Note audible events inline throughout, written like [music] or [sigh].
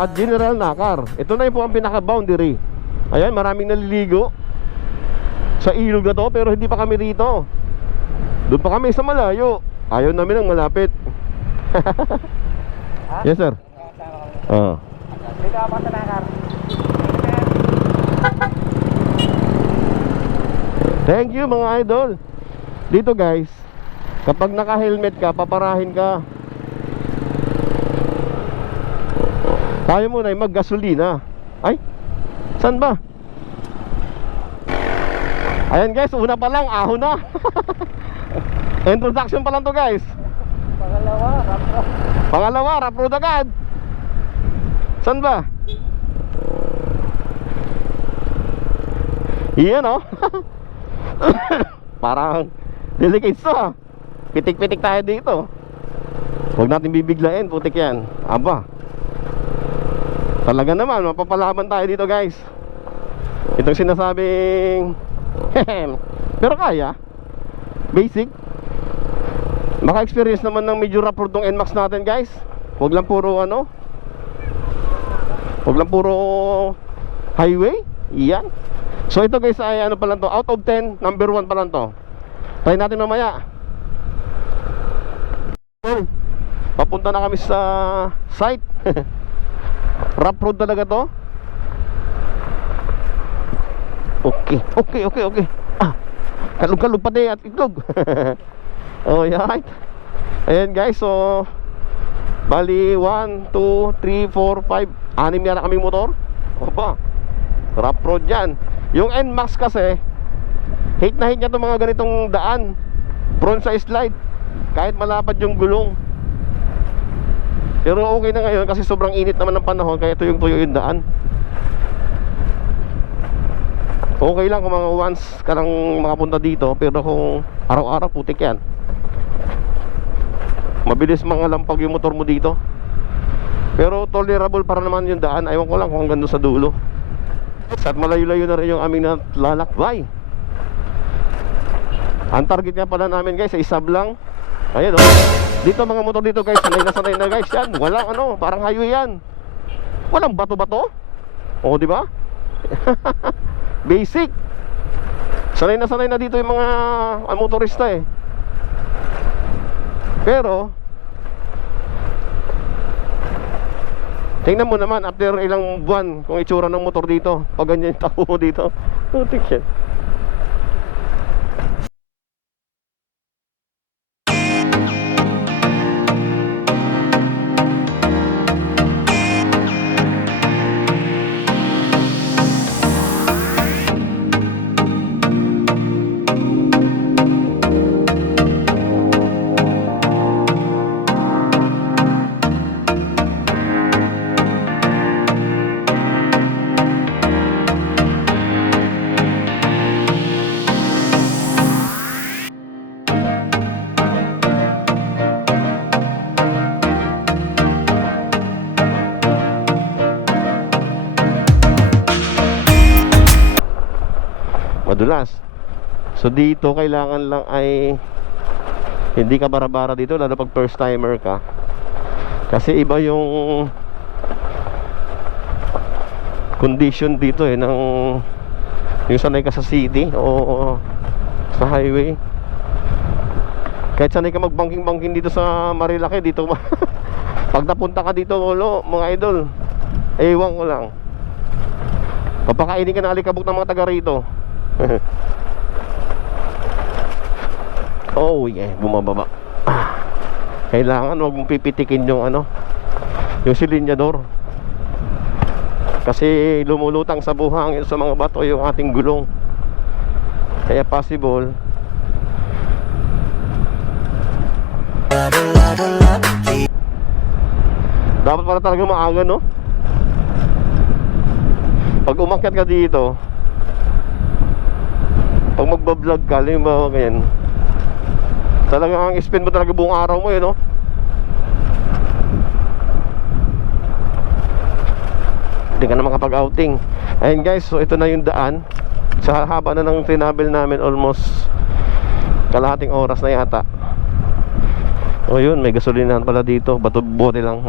at General Nakar. Ito na yung po ang pinaka-boundary. Ayan, maraming naliligo sa ilog na to, pero hindi pa kami rito. Doon pa kami sa malayo. Ayaw namin ng malapit. yes, sir. Oo. Dito ako sa nakar. Thank you mga idol. Dito guys, kapag naka-helmet ka, paparahin ka. Tayo muna ay mag-gasolina. Ay, saan ba? Ayan guys, una pa lang, ahon na. [laughs] Introduction pa lang to guys. Pangalawa, rapro. Pangalawa, rap road agad. Saan ba? Iyan oh. [coughs] Parang delicate to ah. Pitik-pitik tayo dito. Huwag natin bibiglain, putik yan. Aba. Talaga naman, mapapalaban tayo dito guys. Itong sinasabing Pero kaya Basic. Maka-experience naman ng medyo rough road ng NMAX natin guys. Huwag lang puro ano. Huwag lang puro highway. Iyan. So ito guys ay ano pa lang to? Out of 10, number 1 pa lang to. Try natin mamaya. Papunta na kami sa site [laughs] Rough road talaga to? Okay, okay, okay, okay. Ah, kalug-kalug pati at itlog. [laughs] Oh, yan Ayan guys, so Bali, 1, 2, 3, 4, 5 Anim na kaming motor. Opa Rough road yan. Yung NMAX kasi Hate na hate niya itong mga ganitong daan. Prone sa slide. Kahit malapad yung gulong Pero okay na ngayon kasi sobrang init naman ng panahon Kaya tuyong tuyo yung daan. Okay lang kung mga once ka lang makapunta dito Pero kung araw-araw putik yan. Mabilis mga lampag yung motor mo dito. Pero tolerable para naman yung daan. Ewan ko lang kung hanggang sa dulo. At malayo-layo na rin yung aming lalakbay Ang target nga pala namin guys ay isab lang. Ayan o Dito mga motor dito guys. Sanay na sanay na guys. Yan Walang ano parang highway yan. Walang bato-bato. O di ba? [laughs] Basic. Sanay na sanay na dito yung mga ah, motorista eh. Pero Tingnan mo naman after ilang buwan kung itsura ng motor dito Pag ganyan yung takbo mo [laughs] dito. Putik yan so dito kailangan lang ay hindi ka bara-bara dito lalo pag first timer ka. Kasi iba yung condition dito eh ng yung sanay ka sa city o sa highway. Kahit sanay ka magbangking-bangking dito sa Marilaki dito [laughs] pag napunta ka dito ulo mga idol ewan ko lang. Papakainin ka ng alikabok ng mga taga rito [laughs] oh yeah bumababa. Ah. kailangan wag mong pipitikin yung ano yung silinyador. Kasi lumulutang sa buhangin sa mga bato yung ating gulong. Kaya possible. Dapat pala talaga maaga no? Pag umakyat ka dito pag magbablog ka, halimbawa ganyan Talagang ang spend mo talaga buong araw mo yun, no? Hindi ka na makapag-outing Ayun guys, so ito na yung daan Sa haba na ng tinabel namin Almost Kalahating oras na yata O yun, may gasolinahan pala dito. Bato bote lang.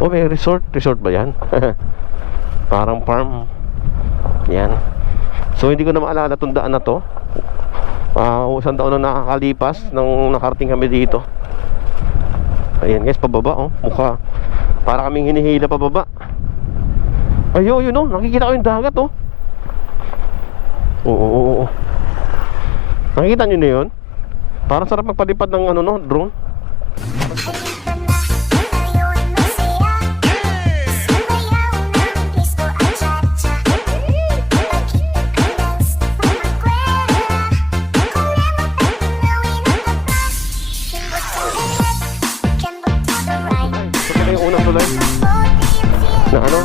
Oh, may resort. Resort ba yan? [laughs] Parang farm. Yan. So, hindi ko na maalala itong daan na to. Ah, isang taon na nakakalipas nung nakarating kami dito. Ayan guys, pababa oh. Mukha. Para kaming hinihila pababa. Ayun, yun oh. Nakikita ko yung dagat oh. Oo, oo, oo. Nakikita nyo na yun? Parang sarap magpalipad ng ano no, drone.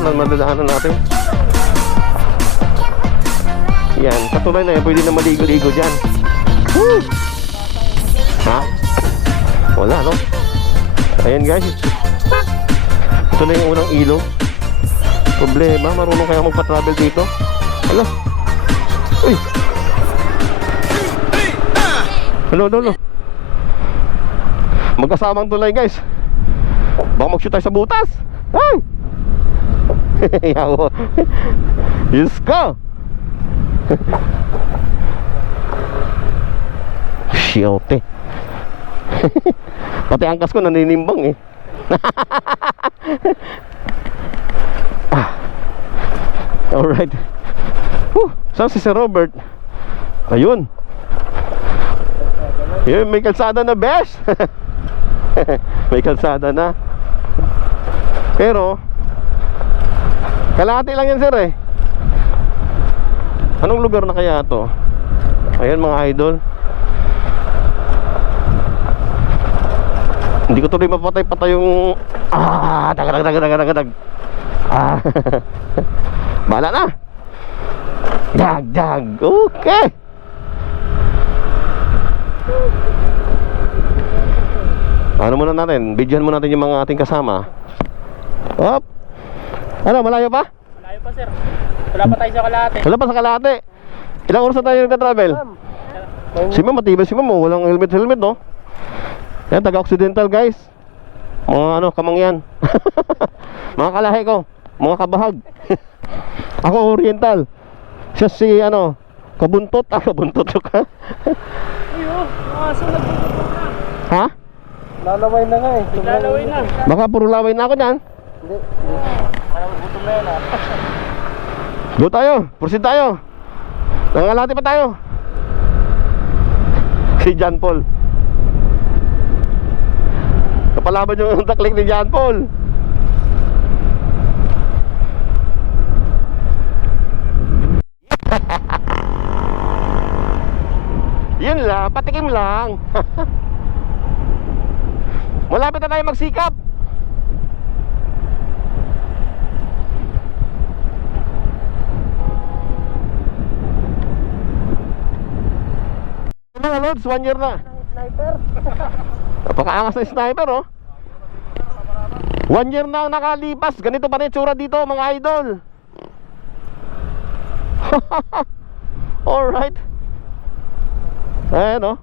Na ano, na madadaanan natin. Yan, katulay na yan, pwede na maligo-ligo dyan. Woo! Ha? Wala, no? Ayan guys. Ito na yung unang ilog. Problema, marunong kaya magpa-travel dito? Hala. Uy! Hello, hello, hello. Magkasamang tulay guys. Baka mag-shoot tayo sa butas. Ay! Yawa. Diyos ko! Siyote. Pati angkas ko naninimbang eh. ah. Alright. Whew, saan si Sir Robert? Ayun. Yun, may kalsada na best. [laughs] may kalsada na. Pero, kalahati lang yan sir eh. Anong lugar na kaya to? Ayan mga idol. Hindi ko tuloy mapatay-patay yung ah, dag dag dag dag dag dag. Ah. [laughs] Bala na. Dag dag. Okay. Ano muna natin? Bidyohan muna natin yung mga ating kasama. Hop. Ano, malayo pa? Malayo pa sir. Wala pa tayo sa kalate. Wala pa sa kalate. Ilang oras na tayo nagta-travel? Si Ma'am, matibay si Ma'am, oh. walang helmet-helmet, no? Yan, taga-occidental, guys. Mga ano, kamangyan. [laughs] mga kalahi ko. Mga kabahag. [laughs] Ako, oriental. Siya si, ano, kabuntot. Ah, kabuntot ka. [laughs] Ayo, mga aso nagbubuto na. ha? Lalaway na nga eh. Lalaway na. Baka puro laway na ako dyan. Hindi. Parang gutom na yan ah. [laughs] Go tayo, proceed tayo. Nangalati pa tayo. [laughs] Si John Paul. Kapalaban yung [laughs] taklik ni John Paul. Yun lang, patikim lang. Malapit na tayo magsikap. Mga lods, one year na. Sniper. [laughs] Napakaangas na sniper, oh. One year na ang nakalipas. Ganito pa rin tsura dito, mga idol. [laughs] Alright. Ayan, oh.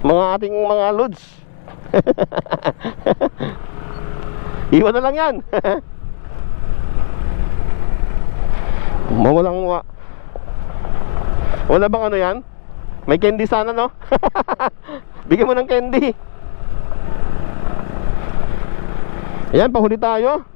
Mga ating mga lods. [laughs] Iwan na lang yan. Mawalang wa. Wala bang ano yan? May candy sana, no? [laughs] Bigyan mo ng candy. Ayan, pahuli tayo.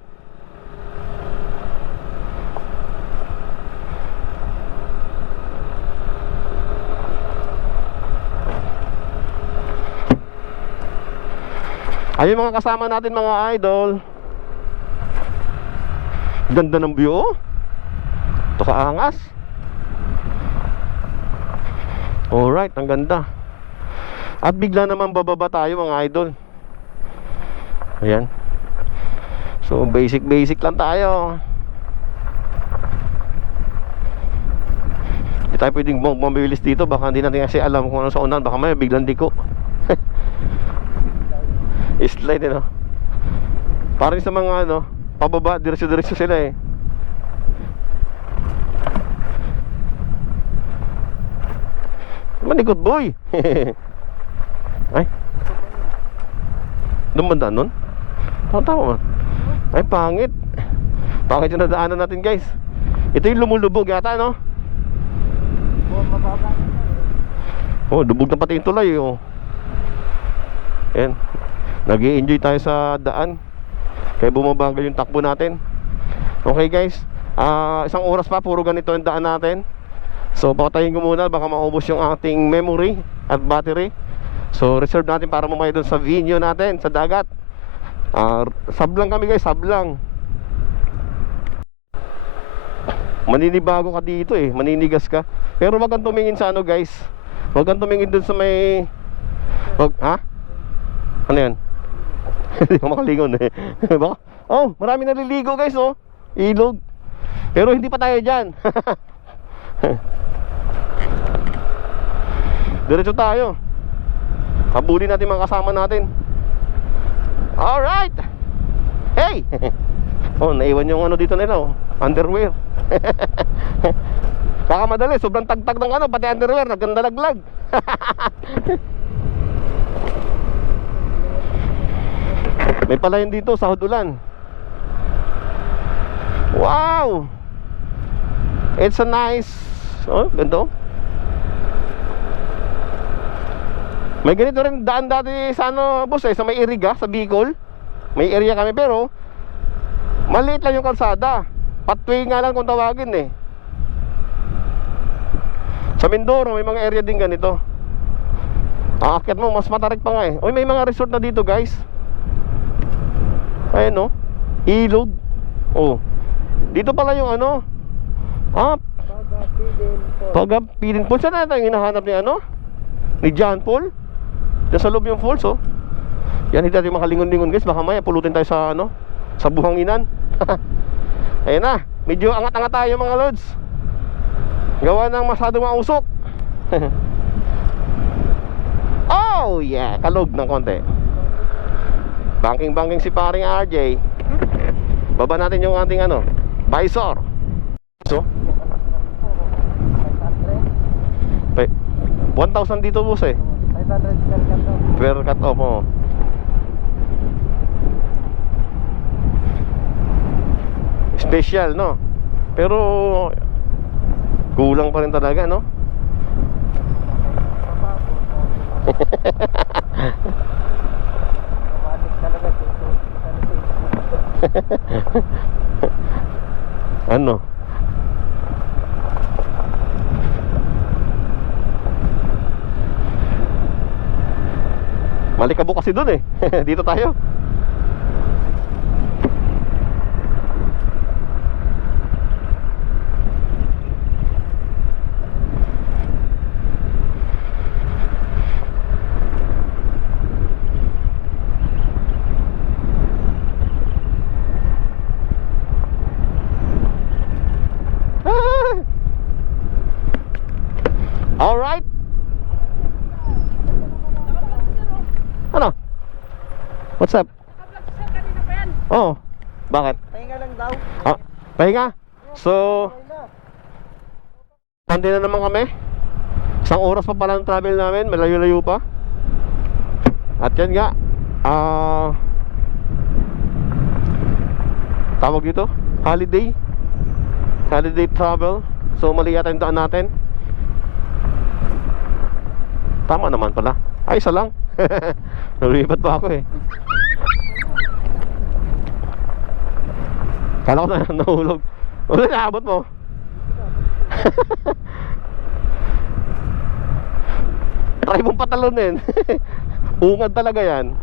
Ayun mga kasama natin mga idol. Ganda ng view. oh. Ito kaangas. Alright, ang ganda. At bigla naman bababa tayo mga idol. Ayan. So basic basic lang tayo. Hindi tayo pwedeng mabilis dito. Baka hindi natin kasi alam kung ano sa unan. Baka may biglang diko. [laughs] Slide eh no. Parang sa mga ano, pababa, diretso-diretso sila eh. Manikot boy. [laughs] Ay. Doon ba daan nun? Tama tama ba? Ay, pangit. Pangit yung nadaanan natin, guys. Ito yung lumulubog yata, no? Oh, lubog na pati yung tulay, oh. Ayan. nag enjoy tayo sa daan. Kaya bumabagal yung takbo natin. Okay, guys. Ah, isang oras pa, puro ganito yung daan natin. So, pakatayin ko muna, baka maubos yung ating memory at battery. So, reserve natin para mamaya doon sa venue natin, sa dagat. Ah, sablang kami guys, sablang. Maninibago ka dito eh, maninigas ka. Pero wag kang tumingin sa ano guys. Wag kang tumingin doon sa may wag, ha? Ano yan? [laughs] Hindi ko makalingon eh. [laughs] Baka, oh, marami naliligo guys oh. Ilog. Pero hindi pa tayo dyan. [laughs] Diretso tayo. Habulin natin mga kasama natin. Alright! Hey! [laughs] oh, naiwan yung ano dito nila oh. Underwear. [laughs] Baka madali, sobrang tagtag ng ano, pati underwear, nagkandalaglag. [laughs] May palayan dito, sa ulan. Wow! It's a nice... Oh, ganito. May ganito rin daan dati sa ano, boss eh, sa may Iriga, sa Bicol. May area kami pero maliit lang yung kalsada. Patway nga lang kung tawagin eh. Sa Mindoro may mga area din ganito. Aakyat mo, mas matarik pa nga eh. Uy, may mga resort na dito guys. Ayan oh. Ilog. Oh. Dito pala yung ano. Ah, Pagapidin po. Pagka piling pool, saan natin hinahanap ni ano? Ni John Paul? Diyan sa loob yung falls, oh. Yan, hindi natin makalingon-lingon guys. Baka maya pulutin tayo sa ano? Sa buhanginan. [laughs] Ayan na. Medyo angat-angat tayo mga lods. Gawa ng masyadong mausok. [laughs] oh, yeah. Kalog ng konti. Banking-banking si paring RJ. Baba natin yung ating ano, visor. So, 500. Pe, 1,000 dito boss eh 500 per. Per cut off mo Special no Pero Kulang pa rin talaga no. [laughs] Ano Malikabo kasi dun eh [laughs] Dito tayo Ah! All right. Ano? What's up? Oh, bakit? Pahinga lang daw. Ah, pahinga. So. Pandi na naman kami. Isang oras pa pala ang travel namin, malayo-layo pa. At yan nga, ah tawag dito, holiday. Holiday travel. So mali yata yung daan natin. Tama naman pala. Ay, isa lang. [laughs] Nalulipat pa ako eh. Kala ko na [laughs] nahulog. Wala naabot mo. [laughs] Try mong patalunin. [laughs] Ungad talaga yan.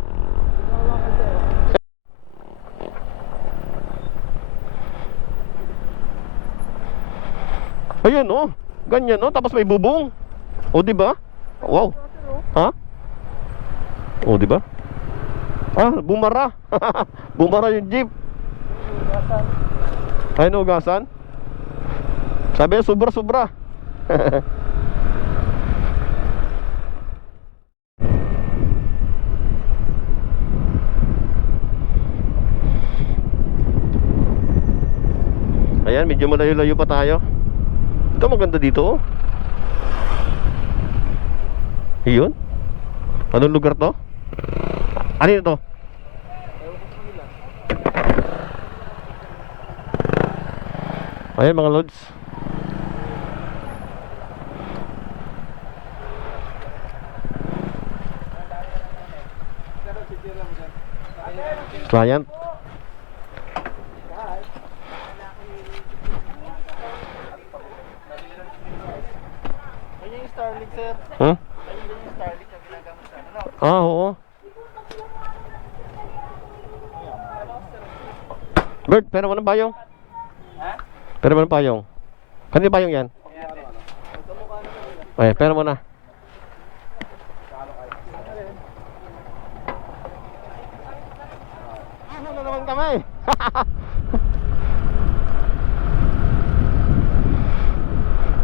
Ayun oh. Ganyan oh. Tapos may bubong. O di ba? Wow. Ha? O di ba? Ah, bumara. bumara yung jeep. Ugasan. Ay, nugasan. Sabi sobra-sobra. [laughs] Ayan, medyo malayo-layo pa tayo. Ito maganda dito oh. Iyon. Anong lugar to? Ano yun to? Ayan mga lods. Client. Ayun yung Starlink, sir. Hmm? Ayun din yung Starlink na ginagamit sa ano. Ah, oo. Bert, pero mo ng payong? Ha? Pero mo ng payong? Kanino payong yan? Ay, pero mo na. Ano na naman kami?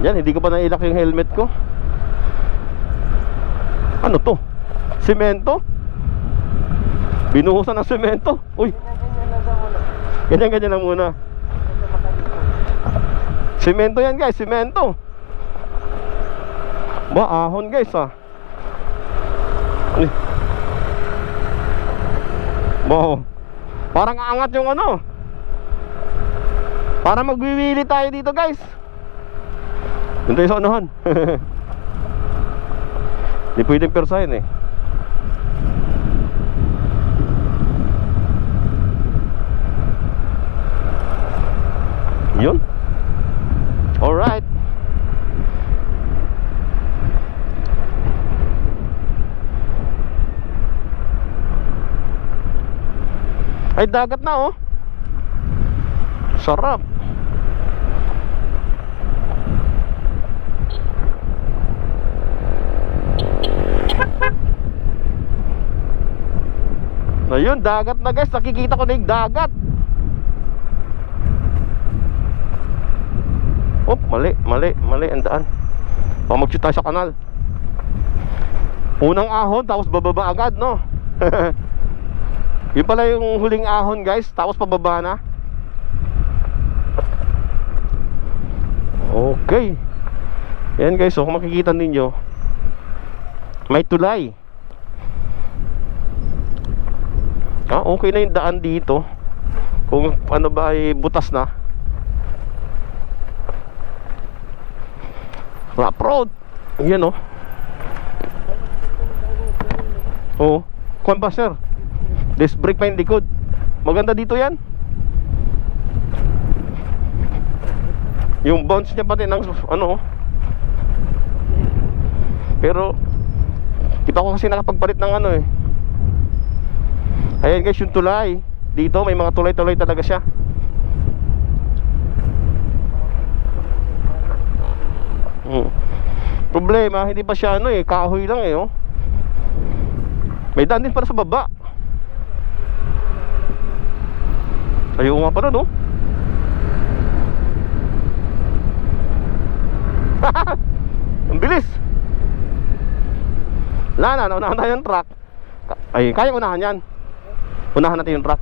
Yan, hindi ko pa nailak yung helmet ko. Ano to? Semento? Binuhusan ng semento? Uy, Ganyan lang muna. ganyan-ganyan lang muna. Semento yan guys, semento. Ba, ahon guys ah. Wow. Parang angat yung ano. Para magwiwili tayo dito guys. Tayo sa unahan. Hindi [laughs] pwedeng persahin eh. Yun. Alright. Ay, dagat na oh. Sarap. Ayun, dagat na guys. Nakikita ko na yung dagat. Oh, mali, mali, mali ang daan. Baka mag-shoot tayo sa kanal. Unang ahon, tapos bababa agad, no? [laughs] Yun pala yung huling ahon, guys. Tapos pababa na. Okay. Yan, guys. So, kung makikita ninyo, may tulay. Ah, okay na yung daan dito. Kung ano ba ay butas na. Rough road. Yan oh. Oo. Kuan ba sir? Disc brake pa yung likod. Maganda dito yan. Yung bounce niya pati ng ano oh. Pero Di pa ako kasi nakapagpalit ng ano eh Ayan guys yung tulay Dito may mga tulay-tulay talaga siya Hmm. Problema, hindi pa siya ano eh, kahoy lang eh oh. May daan din para sa baba. Ayaw nga pala no. [laughs] Ang bilis. Wala na, naunahan tayo yung truck. Ay, kaya unahan yan. Unahan natin yung truck.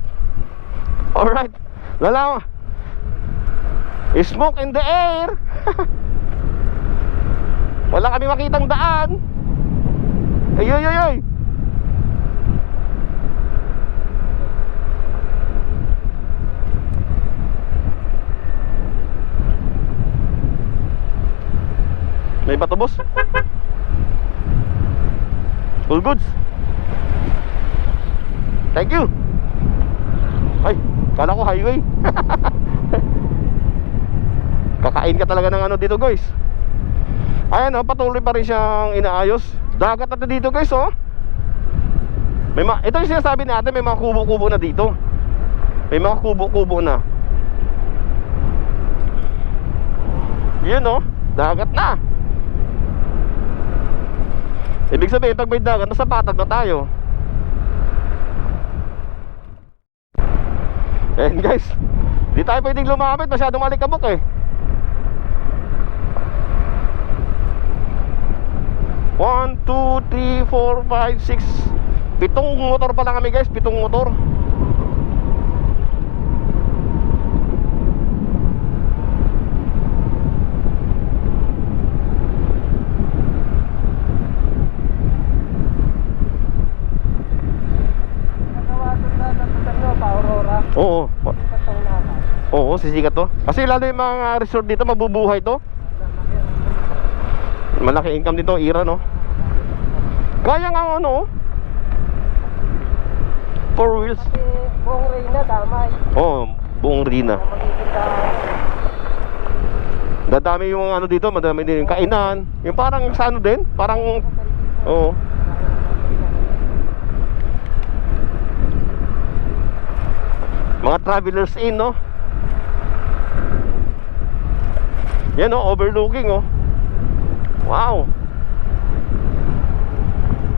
Alright. Lala. Smoke in the air. [laughs] Wala kami makitang daan. Ay, ay, ay, ay. May bato boss. All goods. Thank you. Ay, kala ko highway. [laughs] Kakain ka talaga ng ano dito guys. Ayan oh, patuloy pa rin siyang inaayos. Dagat na to dito guys oh. May ma ito yung sinasabi natin, may mga kubo-kubo na dito. May mga kubo-kubo na. Yun oh, dagat na. Ibig sabihin, pag may dagat, nasa patag na tayo. Ayan guys, di tayo pwedeng lumapit, masyadong alikabok eh. One, two, three, four, five, six Pitong motor pa lang kami guys, pitong motor. Oo, na Oo, sisikat to. Kasi lalo yung mga resort dito, mabubuhay to. Malaki income dito, Ira, no? Kaya nga ano, oh. Four wheels. Pati buong Reyna, damay. Oo, oh, buong Rina. Dadami yung ano dito, madami din yung kainan. Yung parang sa ano din, parang oo. Mga travelers in, no? Yan oh, overlooking oh. Wow.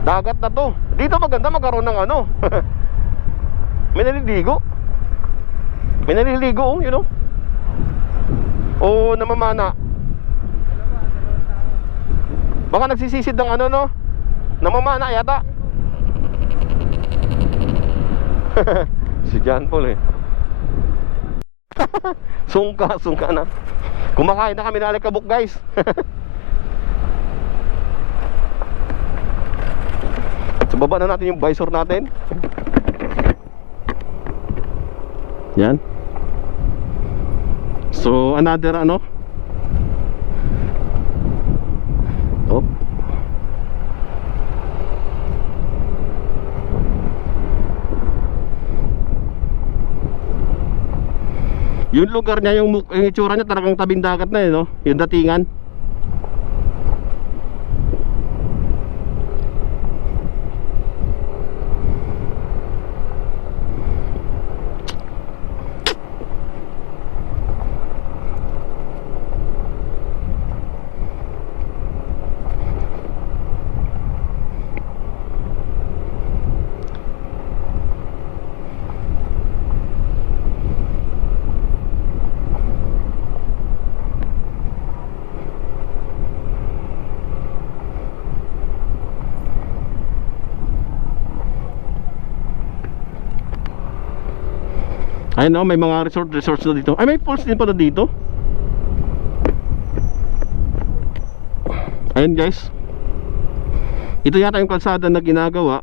Dagat na to. Dito maganda magkaroon ng ano. [laughs] May naliligo. May naliligo oh, you know. O namamana. Baka nagsisisid ng ano no? Namamana yata. [laughs] si John Paul eh. [laughs] sungka, sungka na. Kumakain na kami na alikabok guys. So baba na natin yung visor natin. Yan. So another ano? Oh. Yung lugar niya, yung, yung itsura niya talagang tabing dagat na eh, no? Yung datingan. Ayun no, may mga resort resorts na dito. Ay, may falls din pala dito. Ayun guys. Ito yata yung kalsada na ginagawa.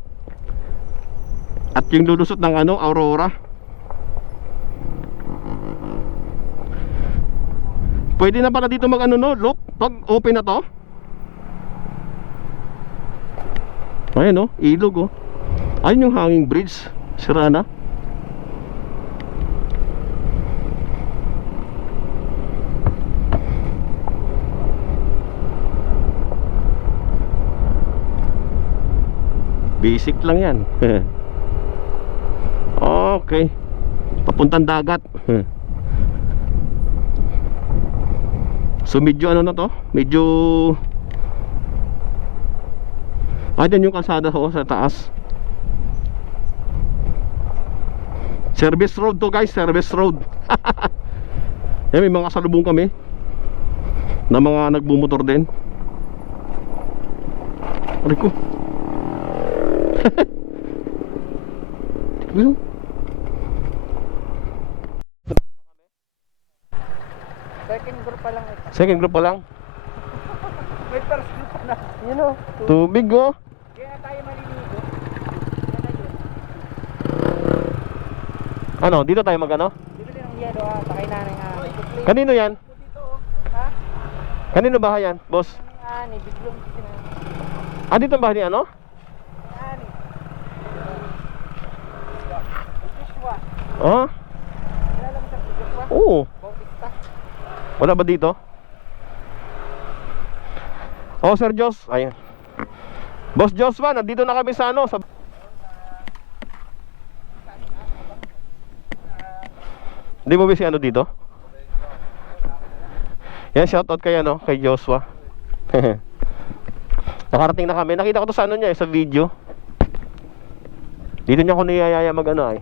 At yung lulusot ng ano, Aurora. Pwede na pala dito mag ano no, look, pag open na to. Ayun no, ilog oh. Ayun yung hanging bridge. Sira na. Basic lang yan. [laughs] okay. Papuntang dagat. [laughs] so medyo ano na to? Medyo Ah, yung kalsada ho sa taas. Service road to guys, service road. [laughs] eh, may mga salubong kami na mga nagbumotor din. Aray ko. Well, Second group pa lang ito. second group pa lang. [laughs] May first group pa na. Yun o. Tubig oh. Kaya tayo maliligo. Yan na yun. Ano, dito tayo magano? Bibili ng yelo ah. Sakay na ng ah. Kanino yan? Dito oh. Ha? Kanino bahay yan, boss? Ani, biglong kasi na. Ah, dito ang bahay ni ano? Ani. Joshua. Oh, oo. Wala ba dito? Oh, Sir Jos. Ayan. Boss Josman, nandito na kami sa ano, sa Hindi mo ba si ano dito? Yan, shoutout kay ano, kay Joshua. [laughs] Nakarating na kami. Nakita ko to sa ano niya, eh, sa video. Dito niya ako niyayaya mag ano ay.